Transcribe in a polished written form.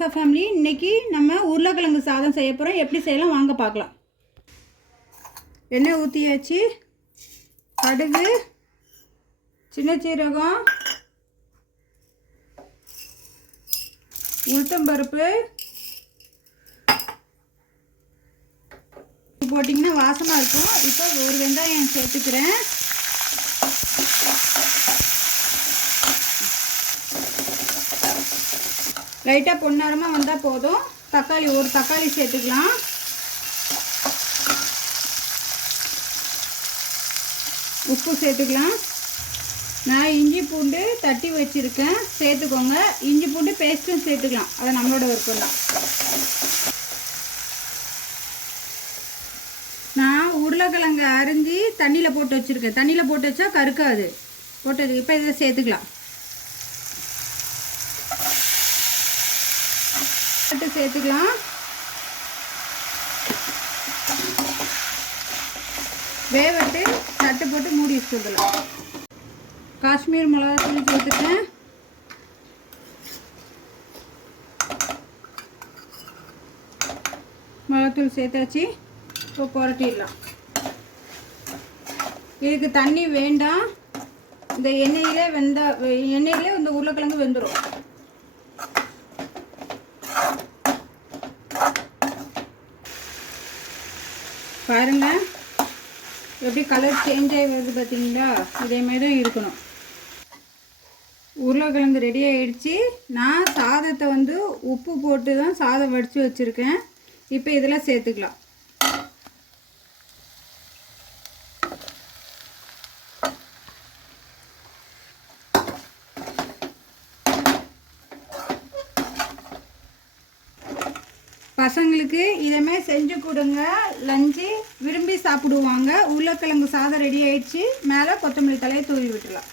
ஆசா family. இன்றைக்கி நம்ம உருளைக்கிழங்கு சாதம் செய்ய போகிறோம். எப்படி செய்யலாம் வாங்க பார்க்கலாம். எண்ணெய் ஊற்றியாச்சு. கடுகு, சின்ன சீரகம், உளுத்தம்பருப்பு போட்டிங்கன்னா வாசமாக இருக்கும். இப்போ ஒரு வெங்காயம் சேர்த்துக்கிறேன். லைட்டாக பொன்னரமாக வந்தால் போதும். தக்காளி, ஒரு தக்காளி சேர்த்துக்கலாம். உப்பு சேர்த்துக்கலாம். நான் இஞ்சி பூண்டு தட்டி வச்சுருக்கேன், சேர்த்துக்கோங்க. இஞ்சி பூண்டு பேஸ்ட்டும் சேர்த்துக்கலாம், அதை நம்மளோட விருப்பம் தான். நான் உருளைக்கிழங்கு அரிஞ்சு தண்ணியில் போட்டு வச்சுருக்கேன். தண்ணியில் போட்டு வச்சா கருக்காது. போட்டது இப்போ இதை சேர்த்துக்கலாம். சேர்த்துக்கலாம். வேவட்டு தட்டு போட்டு மூடி வச்சுக்கலாம். காஷ்மீர் மிளகாத்தூள் சேர்த்துட்டேன். மிளகாத்தூள் சேர்த்தாச்சு. இப்போ புரட்டிடலாம். இதுக்கு தண்ணி வேண்டாம். இந்த எண்ணெயிலே இந்த உருளைக்கிழங்கு வெந்துடும். பாருங்கள் எப்படி கலர் சேஞ்ச் ஆகி வருது பார்த்தீங்களா? இதேமாதிரி தான் இருக்கணும். உருளைக்கிழங்கு ரெடி ஆகிடுச்சு. நான் சாதத்தை உப்பு போட்டு தான் சாதம் வடித்து வச்சுருக்கேன். இப்போ இதில் சேர்த்துக்கலாம். பசங்களுக்கு இதேமாதிரி செஞ்சு கொடுங்க. லஞ்சு விரும்பி சாப்பிடுவாங்க. உருளைக்கிழங்கு சாதம் ரெடி ஆயிடுச்சு. மேலே கொத்தமல்லி தலையை தூவி விட்டுலாம்.